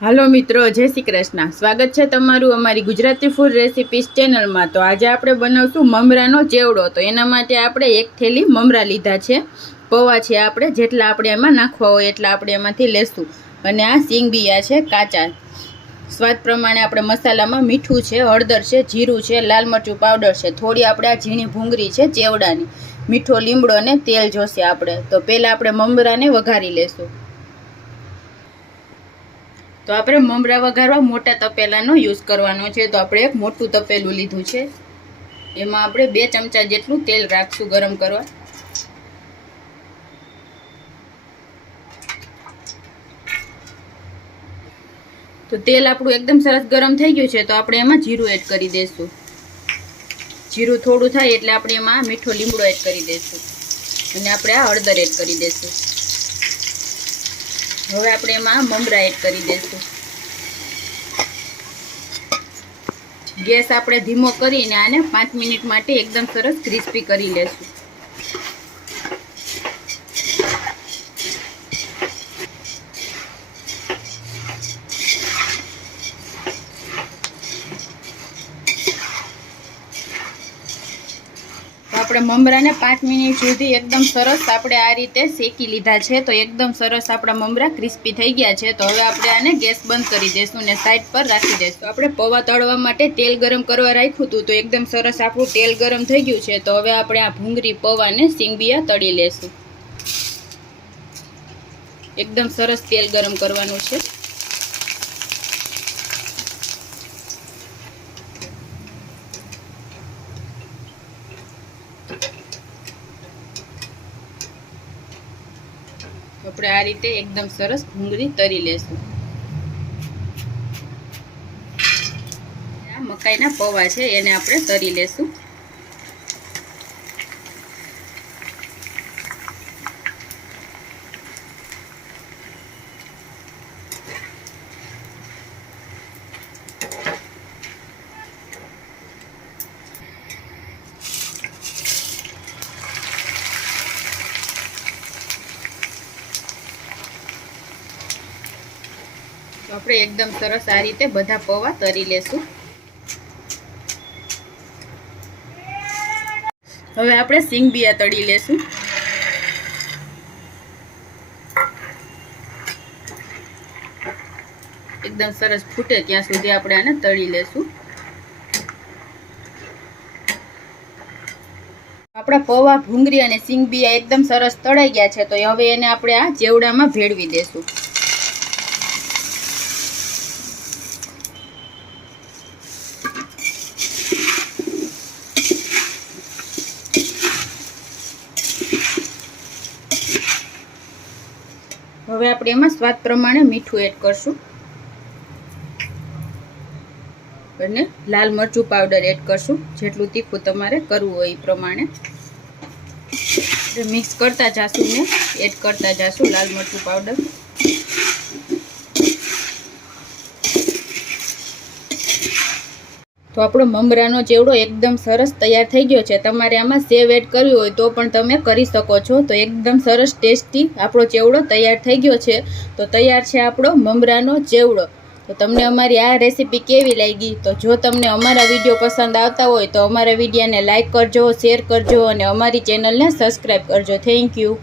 હાલો મિત્રો, જય શ્રી કૃષ્ણ। સ્વાગત છે તમારું અમારી ગુજરાતી ફૂડ રેસિપીસ ચેનલમાં। તો આજે આપણે બનાવશું મમરાનો ચેવડો। તો એના માટે આપણે એક થેલી મમરા લીધા છે, પૌવા છે આપણે, જેટલા આપણે એમાં નાખવા હોય એટલા આપણે એમાંથી લેશું। અને આ સિંગ બિયા છે કાચા। સ્વાદ પ્રમાણે આપણે મસાલામાં મીઠું છે, હળદર છે, જીરું છે, લાલ મરચું પાવડર છે, થોડી આપણે આ ઝીણી ભૂંગળી છે ચેવડાની, મીઠો લીમડો અને તેલ જોશે આપણે। તો પહેલાં આપણે મમરાને વઘારી લેશું। તો આપણે મમરા વઘારવા મોટા તપેલાનો યુઝ કરવાનો છે। તો આપણે એક મોટું તપેલું લીધું છે, એમાં આપણે 2 ચમચા જેટલું તેલ રાખશું ગરમ કરવા। તો તેલ આપણું એકદમ સરસ ગરમ થઈ ગયું છે, તો આપણે એમાં જીરું એડ કરી દઈશું। જીરું થોડું થાય એટલે આપણે એમાં મીઠો લીમડો એડ કરી દઈશું અને આપણે આ હળદર એડ કરી દઈશું। હવે આપણે એમાં મમરા એડ કરી દઈશું। ગેસ આપણે ધીમો કરીને આને 5 મિનિટ માટે એકદમ સરસ ક્રિસ્પી કરી લેશું। આપણે મમરાને 5 મિનિટ સુધી એકદમ સરસ આપણે આ રીતે શેકી લીધા છે। તો એકદમ સરસ આપણા મમરા ક્રિસ્પી થઈ ગયા છે। તો હવે આપણે આને ગેસ બંધ કરી દઈશું અને સાઈડ પર રાખી દઈશું। આપણે પૌવા તળવા માટે તેલ ગરમ કરવા રાખ્યું હતું, તો એકદમ સરસ આપણું તેલ ગરમ થઈ ગયું છે। તો હવે આપણે આ ભૂંગળી પૌવાને સિંગબિયા તળી લેશું। એકદમ સરસ તેલ ગરમ કરવાનું છે। આપણે આ રીતે એકદમ સરસ ભૂંગળી તળી લેશું। આ મકાઈના પૌવા છે, એને આપણે તળી લેશું। તો આપણે એકદમ સરસ આ રીતે બધા પૌવા તળી લેશું। હવે આપણે સિંગબિયા તળી લેશું। એકદમ સરસ ફૂટે ત્યાં સુધી આપણે આને તળી લેશું। આપણા પૌવા, ભૂંગળી અને સિંગબિયા એકદમ સરસ તળાઈ ગયા છે। તો હવે એને આપણે આ ચેવડામાં ભેળવી દેશું। હવે આપણે એમાં સ્વાદ પ્રમાણે મીઠું એડ કરશું અને લાલ મરચું પાવડર એડ કરશું, જેટલું તીખું તમારે કરવું હોય એ પ્રમાણે। મિક્સ કરતા જાશું ને એડ કરતા જાશું લાલ મરચું પાવડર। તો આપણો મમરાનો ચેવડો એકદમ સરસ તૈયાર થઈ ગયો છે। તમારે આમાં સેવ એડ કરવી હોય તો પણ તમે કરી શકો છો। તો એકદમ સરસ ટેસ્ટી આપણો ચેવડો તૈયાર થઈ ગયો છે। તો તૈયાર છે આપણો મમરાનો ચેવડો। તો તમને અમારી આ રેસીપી કેવી લાગી? તો જો તમને અમારા વિડીયો પસંદ આવતા હોય તો અમારા વિડીયોને લાઇક કરજો, શેર કરજો અને અમારી ચેનલને સબસ્ક્રાઈબ કરજો। Thank you.